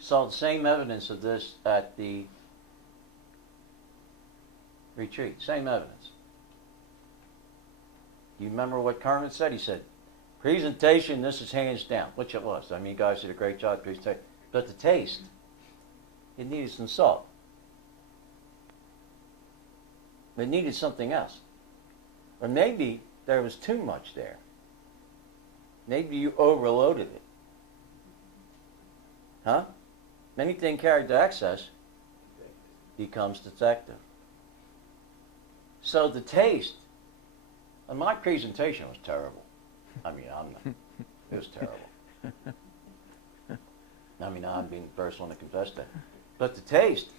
saw the same evidence of this at the retreat. Same evidence. Do you remember what Kermit said? He said, presentation, this is hands down, which it was. I mean, you guys did a great job presentation. But the taste, it needed some salt. It needed something else. Or maybe there was too much there. Maybe you overloaded it. Huh? Anything carried to excess becomes defective. So the taste, and my presentation was terrible. I mean, it was terrible. I mean, I'm being the first one to confess that. But the taste,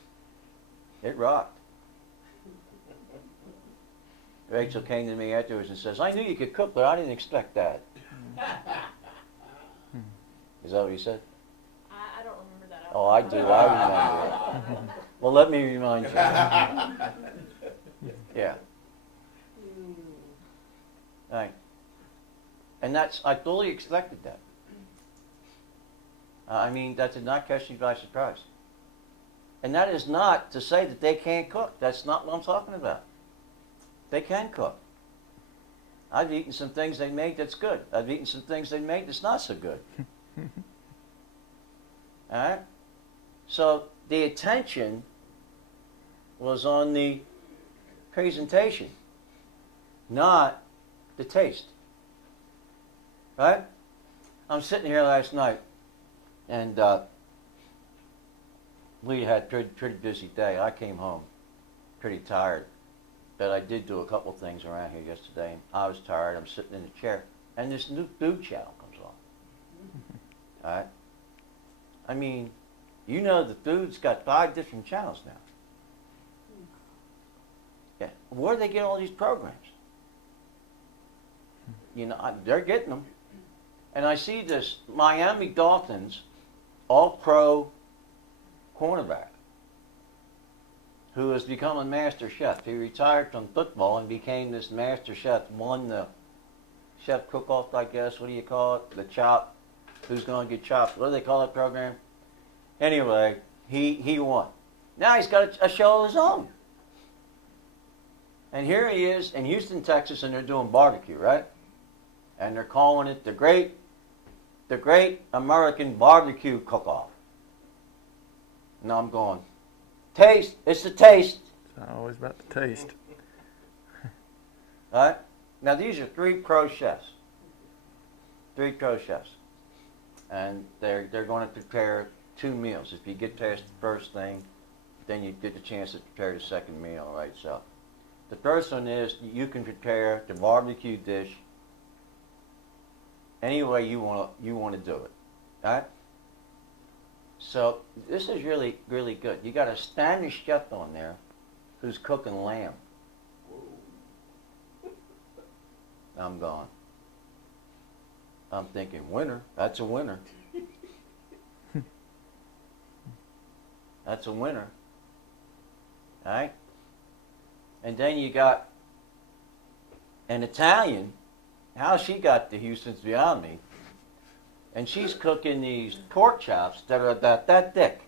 it rocked. Rachel came to me afterwards and says, I knew you could cook, but I didn't expect that. Is that what you said? I don't remember that. Oh, I do. I remember it. Well, let me remind you. Yeah. Right. And I fully expected that. I mean, that did not catch me by surprise. And that is not to say that they can't cook. That's not what I'm talking about. They can cook. I've eaten some things they made that's good. I've eaten some things they made that's not so good. All right? So the attention was on the presentation, not the taste. Right? I'm sitting here last night, and we had a pretty busy day. I came home pretty tired, but I did do a couple things around here yesterday. I was tired. I'm sitting in the chair, and this new food channel comes on. All right? I mean, you know the food's got 5 different channels now. Yeah. Where do they get all these programs? You know, they're getting them. And I see this Miami Dolphins all-pro cornerback who has become a master chef. He retired from football and became this master chef, won the chef cook-off, I guess. What do you call it? The chop. Who's going to get chopped? What do they call that program? Anyway, he won. Now he's got a show of his own. And here he is in Houston, Texas, and they're doing barbecue, right? And they're calling it the Great American Barbecue Cook-Off. And I'm going, taste, it's the taste. It's always about the taste. All right? Now these are 3 pro chefs. 3 pro chefs. And they're going to prepare 2 meals. If you get past the first thing, then you get the chance to prepare the second meal, right? So the first one is you can prepare the barbecue dish any way you want to do it. All right? So this is really, really good. You got a Spanish chef on there who's cooking lamb. I'm going. I'm thinking, winner. That's a winner. That's a winner. All right? And then you got an Italian. How she got to Houston's beyond me. And she's cooking these pork chops that are about that thick.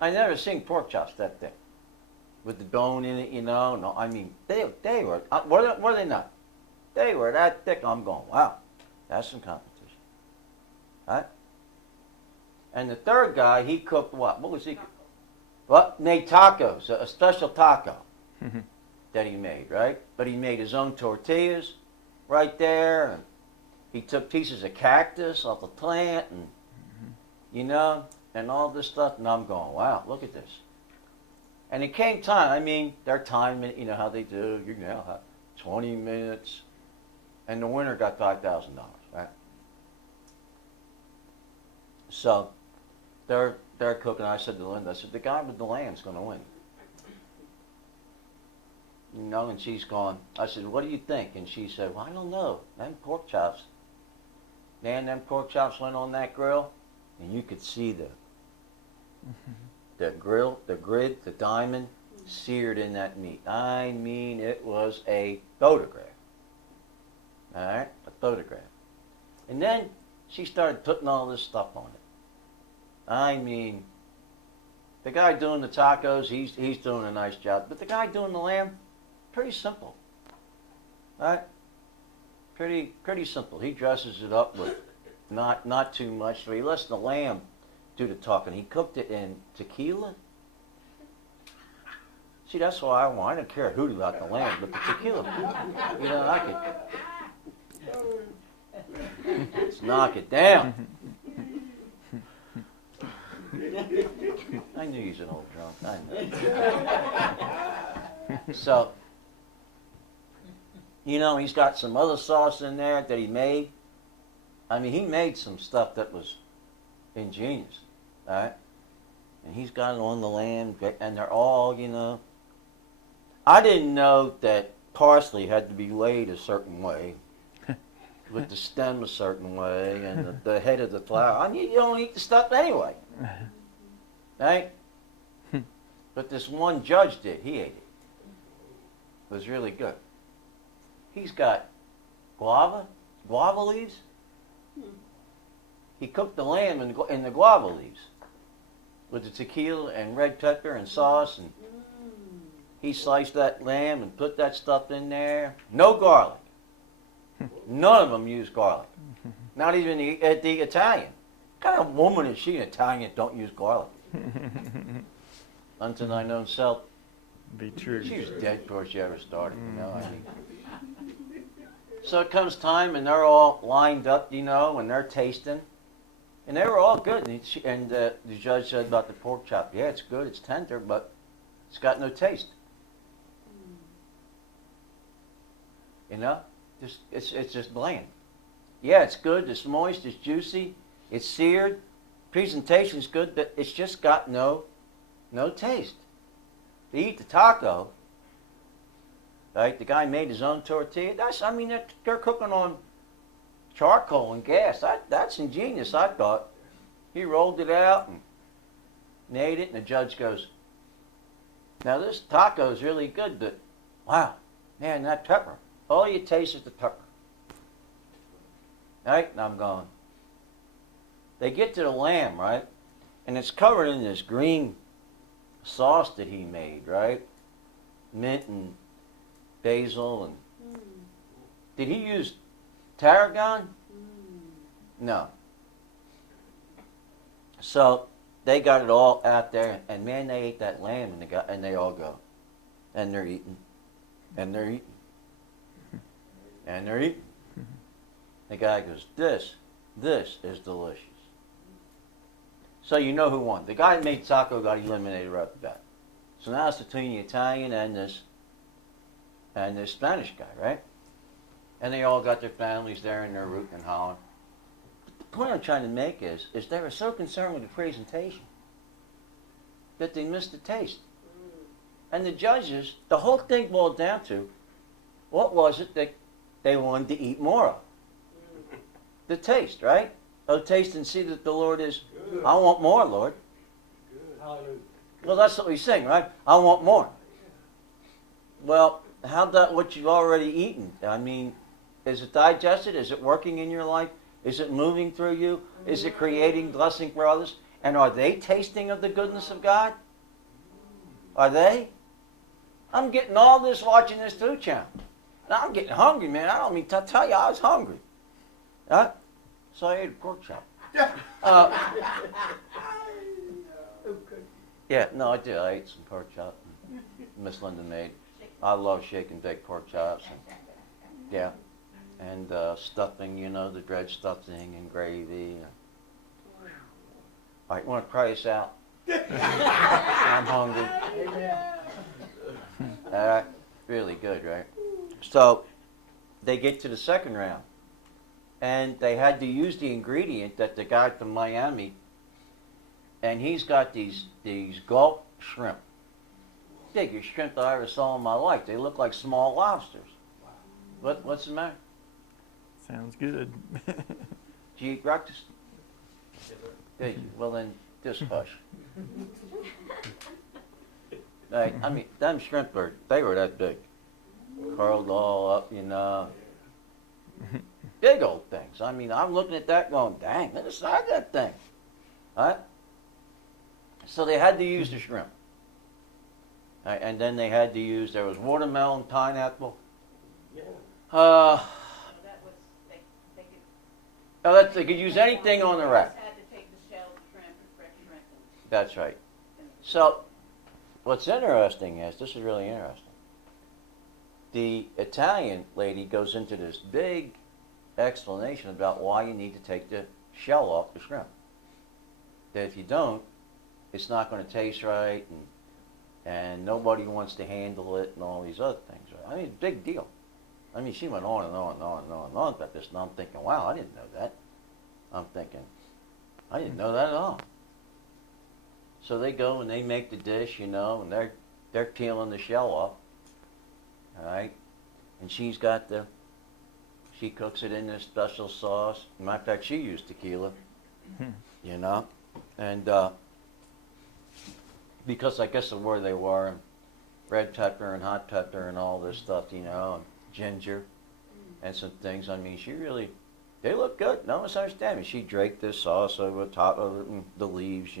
I never seen pork chops that thick. With the bone in it, you know. No, I mean, they were, were they not? They were that thick. I'm going, wow, that's some competition. Right? And the third guy, he cooked what? What was he? What? Made tacos, a special taco that he made, right? But he made his own tortillas right there, and he took pieces of cactus off the plant, and you know, and all this stuff. And I'm going, wow, look at this. And it came time. I mean, they're timing it. You know how they do. You know, 20 minutes, and the winner got $5,000, right? So they're cooking. I said to Linda, I said, the guy with the lamb's going to win. You know, and she's gone. I said, what do you think? And she said, well, I don't know. Them pork chops. Man, them pork chops went on that grill, and you could see the grill, the grid, the diamond seared in that meat. I mean, it was a photograph. All right? A photograph. And then she started putting all this stuff on it. I mean, the guy doing the tacos, he's doing a nice job. But the guy doing the lamb, pretty simple. Right? Pretty simple. He dresses it up with not too much. So he lets the lamb do the talking. He cooked it in tequila. See, that's why I don't care a hoot about the lamb, but the tequila, you know, I could let's knock it down. I knew he's an old drunk. I know. So, you know, he's got some other sauce in there that he made. I mean, he made some stuff that was ingenious, all right? And he's got it on the lamb, and they're all, you know. I didn't know that parsley had to be laid a certain way, with the stem a certain way, and the head of the flower. I mean, you don't eat the stuff anyway, right? But this one judge did. He ate it. It was really good. He's got guava leaves. He cooked the lamb in the guava leaves with the tequila and red pepper and sauce, and he sliced that lamb and put that stuff in there. No garlic. None of them use garlic. Not even the Italian. What kind of woman is she, an Italian, don't use garlic? Until I know self. Be true. She was dead before she ever started, you know. I mean. So it comes time, and they're all lined up, you know, and they're tasting. And they were all good. And the judge said about the pork chop, yeah, it's good, it's tender, but it's got no taste. You know? It's just bland. Yeah, it's good, it's moist, it's juicy, it's seared, presentation's good, but it's just got no taste. They eat the taco, right? The guy made his own tortilla. They're cooking on charcoal and gas. That's ingenious, I thought. He rolled it out and made it, and the judge goes, now this taco is really good, but wow, man, that pepper. All you taste is the pepper. Right? And I'm going. They get to the lamb, right? And it's covered in this green sauce that he made, right? Mint and basil and... Did he use tarragon? No. So they got it all out there, and man, they ate that lamb, and they all go. And they're eating. And they're eating. And they're eating. The guy goes, this is delicious. So you know who won. The guy that made taco got eliminated right off the bat. So now it's between the Italian and this Spanish guy, right? And they all got their families there and they're rooting and hollering. But the point I'm trying to make is they were so concerned with the presentation that they missed the taste. And the judges, the whole thing boiled down to, what was it that they wanted to eat more of? The taste, right? Oh, taste and see that the Lord is... Good. I want more, Lord. Good. Well, that's what we sing, right? I want more. Well, how about what you've already eaten? I mean, is it digested? Is it working in your life? Is it moving through you? Is it creating blessing for others? And are they tasting of the goodness of God? Are they? I'm getting all this watching this food channel. Now I'm getting hungry, man. I don't mean to tell you I was hungry. So I ate a pork chop. Yeah, no, I did. I ate some pork chop. Miss Linda made. I love shake and bake pork chops. Yeah. And stuffing, you know, the bread stuffing and gravy. All right, want to pray us out? I'm hungry. All right. Really good, right? So they get to the second round. And they had to use the ingredient that the guy from Miami, and he's got these gulp shrimp. Biggest shrimp I ever saw in my life. They look like small lobsters. What's the matter? Sounds good. Did you eat breakfast? Did you? Well then, just hush. Like, I mean, them shrimp they were that big. Curled all up, you know. Big old things. I mean, I'm looking at that going, dang, look at the size of that thing. All right? So they had to use the shrimp. And then they had to use, there was watermelon, pineapple. Yeah. Uh, That was, they could. they could use anything on the rack. Just had to take the shell, shrimp, and fresh shrimp. That's right. So, what's interesting is, this is really interesting. The Italian lady goes into this big explanation about why you need to take the shell off the shrimp. That if you don't, it's not going to taste right, and nobody wants to handle it, and all these other things. Right? I mean, big deal. I mean, she went on and on and on and on and on about this, and I'm thinking, wow, I didn't know that. I'm thinking, I didn't know that at all. So they go and they make the dish, and they're peeling the shell off, all right? And she cooks it in this special sauce. Matter of fact, she used tequila, and because I guess of where they were, and red pepper and hot pepper and all this stuff, and ginger and some things. I mean, they look good. No misunderstand me. She draped this sauce over the top of it and the leaves,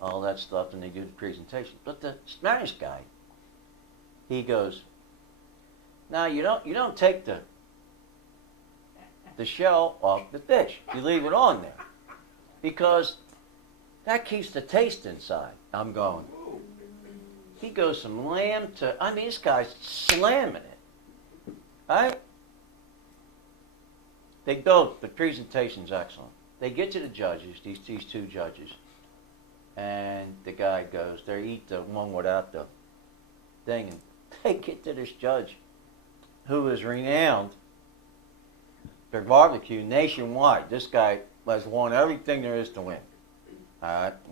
all that stuff, and they do the presentation. But the Spanish guy, he goes, "Now you don't take the shell off the fish. You leave it on there because that keeps the taste inside." I'm going. He goes from lamb to, I mean, this guy's slamming it, right? They go. The presentation's excellent. They get to the judges, these two judges. And the guy goes, they eat the one without the thing, and they get to this judge who is renowned for barbecue nationwide. This guy has won everything there is to win.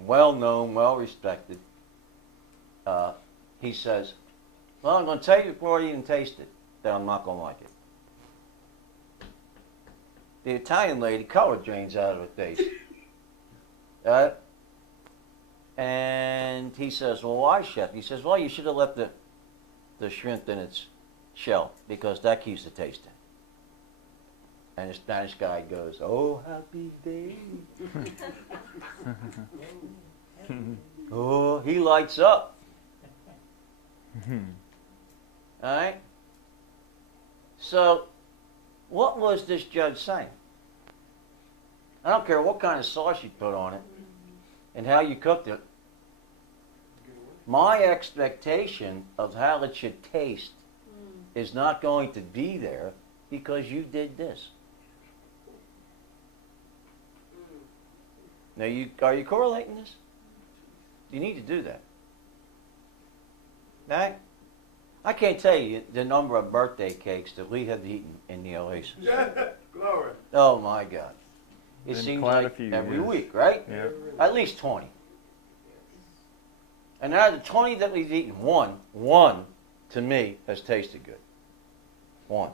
Well known, well respected. He says, "Well, I'm going to tell you before I even taste it that I'm not going to like it." The Italian lady color drains out of her face. And he says, "Well, why, chef?" He says, "Well, you should have left the shrimp in its shell because that keeps the taste in." And the Spanish guy goes, "Oh, happy day." Oh, he lights up. All right? So, what was this judge saying? I don't care what kind of sauce you put on it and how you cooked it. My expectation of how it should taste is not going to be there because you did this. Now, are you correlating this? You need to do that. Right? I can't tell you the number of birthday cakes that we have eaten in the Oasis. Glory. Oh my God. It Been seems quite a like few, every yes. week, right? Yeah. At least 20. And out of the 20 that we've eaten, one to me has tasted good. One.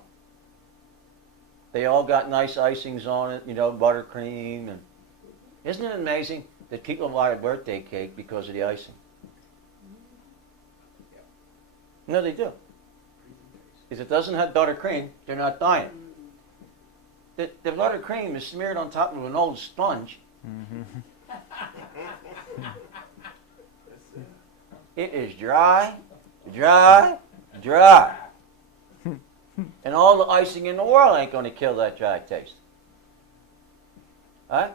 They all got nice icings on it, buttercream. And isn't it amazing that people buy a birthday cake because of the icing? No, they do. If it doesn't have buttercream, they're not buying it. The buttercream is smeared on top of an old sponge. It is dry. And all the icing in the world ain't going to kill that dry taste. Right?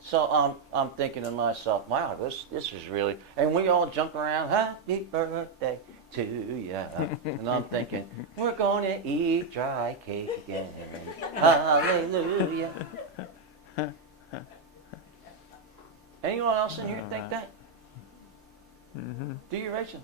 So I'm thinking to myself, wow, this is really, and we all jump around, happy birthday to you. And I'm thinking, we're going to eat dry cake again. Hallelujah. Anyone else in here think that? Do you, Rachel?